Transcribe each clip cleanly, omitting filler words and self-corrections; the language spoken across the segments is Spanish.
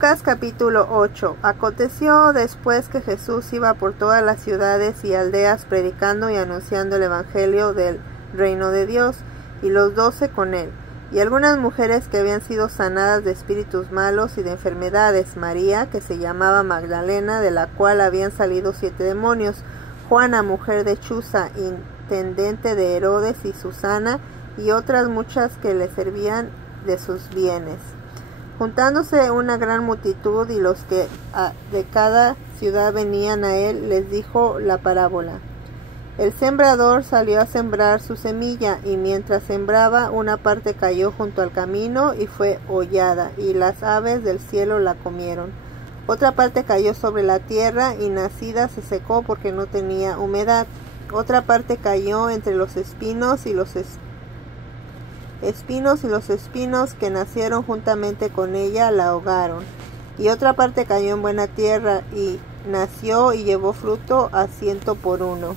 Lucas capítulo 8. Aconteció después que Jesús iba por todas las ciudades y aldeas predicando y anunciando el evangelio del reino de Dios, y los 12 con él, y algunas mujeres que habían sido sanadas de espíritus malos y de enfermedades: María, que se llamaba Magdalena, de la cual habían salido 7 demonios; Juana, mujer de Chuza, intendente de Herodes, y Susana, y otras muchas que le servían de sus bienes. Juntándose una gran multitud y los que de cada ciudad venían a él, les dijo la parábola. El sembrador salió a sembrar su semilla, y mientras sembraba, una parte cayó junto al camino y fue hollada, y las aves del cielo la comieron. Otra parte cayó sobre la tierra, y nacida se secó porque no tenía humedad. Otra parte cayó entre los espinos, y los espinos que nacieron juntamente con ella la ahogaron. Y otra parte cayó en buena tierra, y nació y llevó fruto a 100 por uno.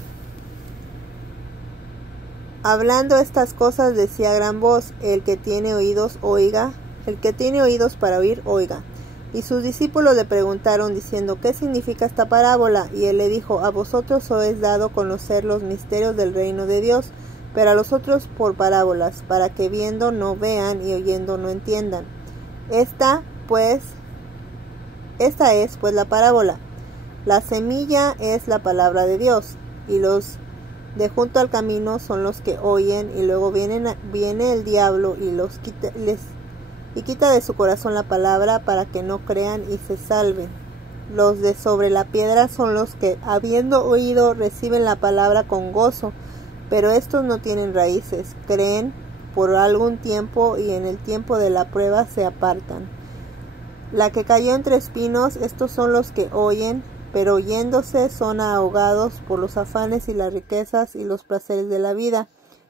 Hablando estas cosas decía a gran voz: el que tiene oídos, oiga; el que tiene oídos para oír, oiga. Y sus discípulos le preguntaron diciendo: ¿qué significa esta parábola? Y él le dijo: a vosotros os es dado conocer los misterios del reino de Dios, pero a los otros por parábolas, para que viendo no vean y oyendo no entiendan. Esta es pues la parábola. La semilla es la palabra de Dios, y los de junto al camino son los que oyen, y luego viene el diablo y quita de su corazón la palabra, para que no crean y se salven. Los de sobre la piedra son los que, habiendo oído, reciben la palabra con gozo, pero estos no tienen raíces, creen por algún tiempo, y en el tiempo de la prueba se apartan. La que cayó entre espinos, estos son los que oyen, pero oyéndose son ahogados por los afanes y las riquezas y los placeres de la vida,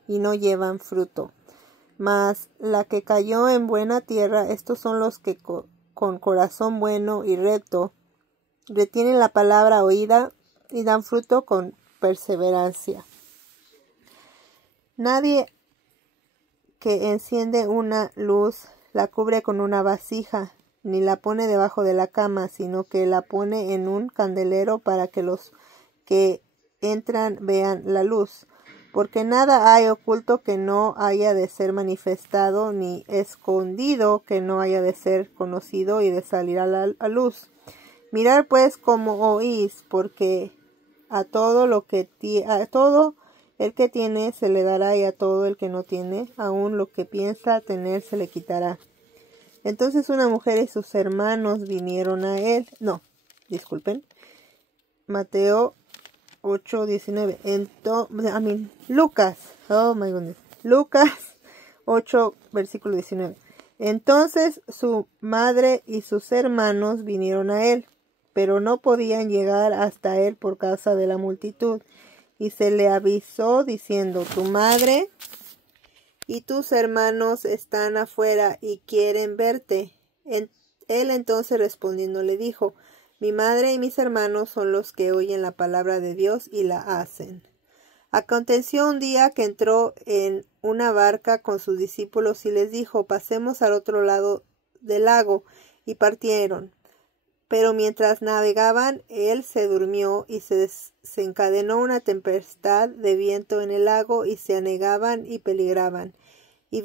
y no llevan fruto. Mas la que cayó en buena tierra, estos son los que con corazón bueno y recto retienen la palabra oída y dan fruto con perseverancia. Nadie que enciende una luz la cubre con una vasija, ni la pone debajo de la cama, sino que la pone en un candelero, para que los que entran vean la luz. Porque nada hay oculto que no haya de ser manifestado, ni escondido que no haya de ser conocido y de salir a la luz. Mirad pues cómo oís, porque a todo el que tiene se le dará, y a todo el que no tiene, aun lo que piensa tener se le quitará. Entonces una mujer y sus hermanos vinieron a él. Mateo 8:19. Lucas 8, versículo 19. Entonces su madre y sus hermanos vinieron a él, pero no podían llegar hasta él por causa de la multitud. Y se le avisó diciendo: tu madre y tus hermanos están afuera y quieren verte. Él entonces respondiendo le dijo: mi madre y mis hermanos son los que oyen la palabra de Dios y la hacen. Aconteció un día que entró en una barca con sus discípulos y les dijo: pasemos al otro lado del lago, y partieron. Pero mientras navegaban, él se durmió, y se desencadenó una tempestad de viento en el lago, y se anegaban y peligraban. Y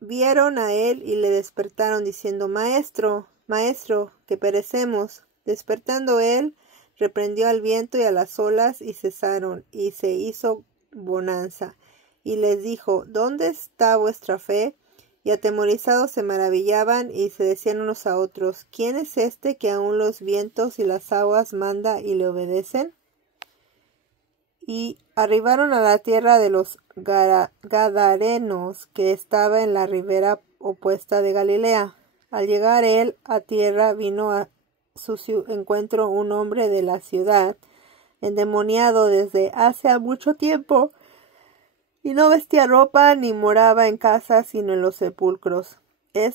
vieron a él y le despertaron, diciendo: Maestro, Maestro, que perecemos. Despertando él, reprendió al viento y a las olas, y cesaron, y se hizo bonanza. Y les dijo: ¿dónde está vuestra fe? Y atemorizados se maravillaban, y se decían unos a otros: ¿quién es este que aun los vientos y las aguas manda y le obedecen? Y arribaron a la tierra de los Gadarenos, que estaba en la ribera opuesta de Galilea. Al llegar él a tierra, vino a su encuentro un hombre de la ciudad, endemoniado desde hace mucho tiempo, y no vestía ropa ni moraba en casa, sino en los sepulcros.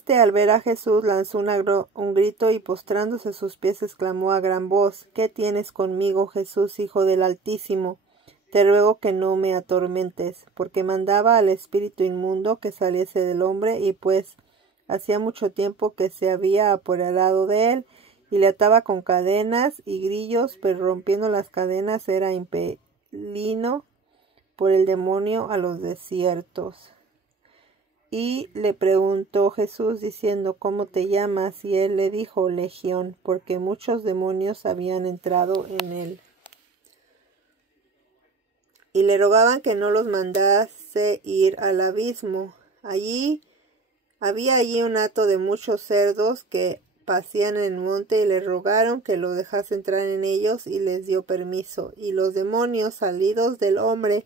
Al ver a Jesús, lanzó un grito, y postrándose a sus pies exclamó a gran voz: ¿qué tienes conmigo, Jesús, Hijo del Altísimo? Te ruego que no me atormentes. Porque mandaba al espíritu inmundo que saliese del hombre, y pues hacía mucho tiempo que se había apoderado de él, y le ataba con cadenas y grillos, pero rompiendo las cadenas era impelido por el demonio a los desiertos. Y le preguntó Jesús diciendo, ¿cómo te llamas? Y él le dijo, Legión, porque muchos demonios habían entrado en él. Y le rogaban que no los mandase ir al abismo. Había allí un hato de muchos cerdos que pasían en el monte, y le rogaron que lo dejase entrar en ellos, y les dio permiso. Y los demonios, salidos del hombre,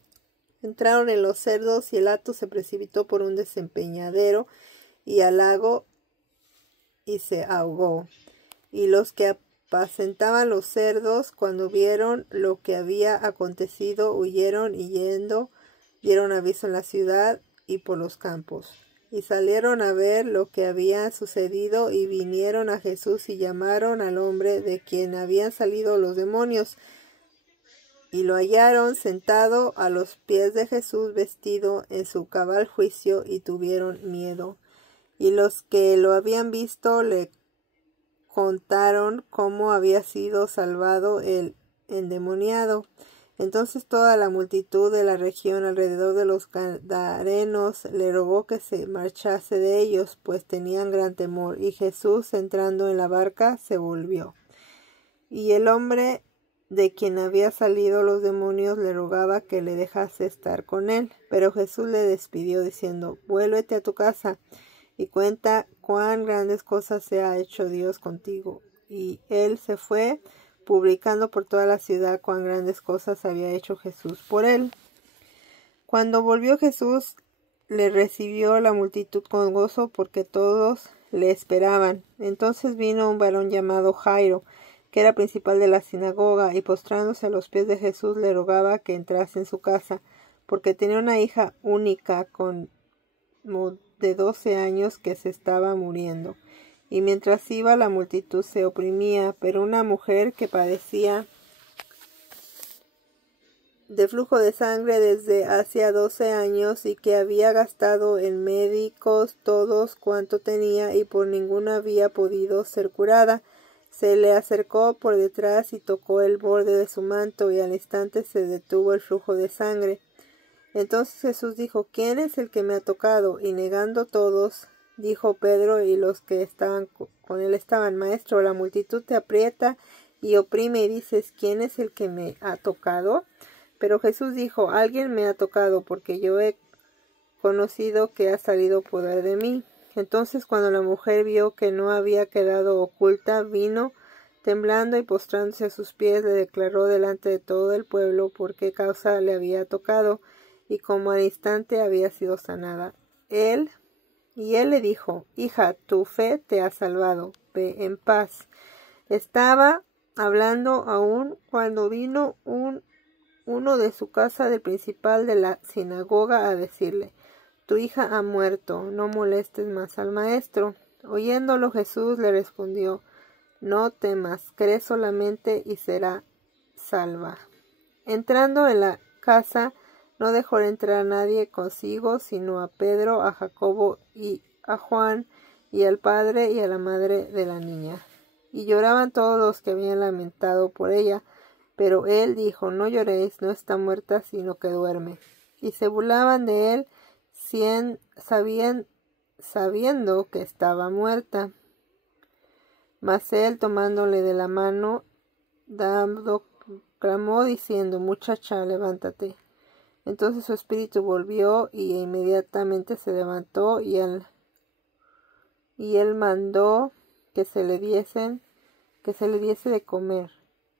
entraron en los cerdos, y el hato se precipitó por un desempeñadero y al lago, y se ahogó. Y los que apacentaban los cerdos, cuando vieron lo que había acontecido, huyeron, y yendo dieron aviso en la ciudad y por los campos. Y salieron a ver lo que había sucedido, y vinieron a Jesús y llamaron al hombre de quien habían salido los demonios. Y lo hallaron sentado a los pies de Jesús, vestido en su cabal juicio, y tuvieron miedo. Y los que lo habían visto le contaron cómo había sido salvado el endemoniado. Entonces toda la multitud de la región alrededor de los Gadarenos le rogó que se marchase de ellos, pues tenían gran temor. Y Jesús, entrando en la barca, se volvió. Y el hombre de quien había salido los demonios le rogaba que le dejase estar con él. Pero Jesús le despidió diciendo, vuélvete a tu casa y cuenta cuán grandes cosas se ha hecho Dios contigo. Y él se fue, publicando por toda la ciudad cuán grandes cosas había hecho Jesús por él. Cuando volvió Jesús, le recibió la multitud con gozo, porque todos le esperaban. Entonces vino un varón llamado Jairo, que era principal de la sinagoga, y postrándose a los pies de Jesús le rogaba que entrase en su casa, porque tenía una hija única como de 12 años que se estaba muriendo. Y mientras iba, la multitud se oprimía, pero una mujer que padecía de flujo de sangre desde hacía 12 años, y que había gastado en médicos todos cuanto tenía, y por ninguno había podido ser curada, se le acercó por detrás y tocó el borde de su manto, y al instante se detuvo el flujo de sangre. Entonces Jesús dijo, ¿quién es el que me ha tocado? Y negando todos, dijo Pedro y los que estaban con él estaban, Maestro, la multitud te aprieta y oprime, y dices, ¿quién es el que me ha tocado? Pero Jesús dijo, alguien me ha tocado, porque yo he conocido que ha salido poder de mí. Entonces cuando la mujer vio que no había quedado oculta, vino temblando, y postrándose a sus pies le declaró delante de todo el pueblo por qué causa le había tocado, y cómo al instante había sido sanada. Él le dijo, hija, tu fe te ha salvado, ve en paz. Estaba hablando aún cuando vino uno de su casa del principal de la sinagoga a decirle, tu hija ha muerto, no molestes más al maestro. Oyéndolo Jesús le respondió, no temas, cree solamente y será salva. Entrando en la casa, no dejó entrar a nadie consigo, sino a Pedro, a Jacobo y a Juan, y al padre y a la madre de la niña. Y lloraban todos los que habían lamentado por ella, pero él dijo, no lloréis, no está muerta, sino que duerme. Y se burlaban de él, sabiendo que estaba muerta. Mas él, tomándole de la mano, clamó diciendo, muchacha, levántate. Entonces su espíritu volvió, y inmediatamente se levantó, y él mandó que se le diese de comer.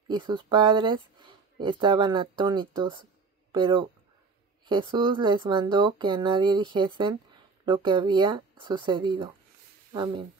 Y sus padres estaban atónitos, pero Jesús les mandó que a nadie dijesen lo que había sucedido. Amén.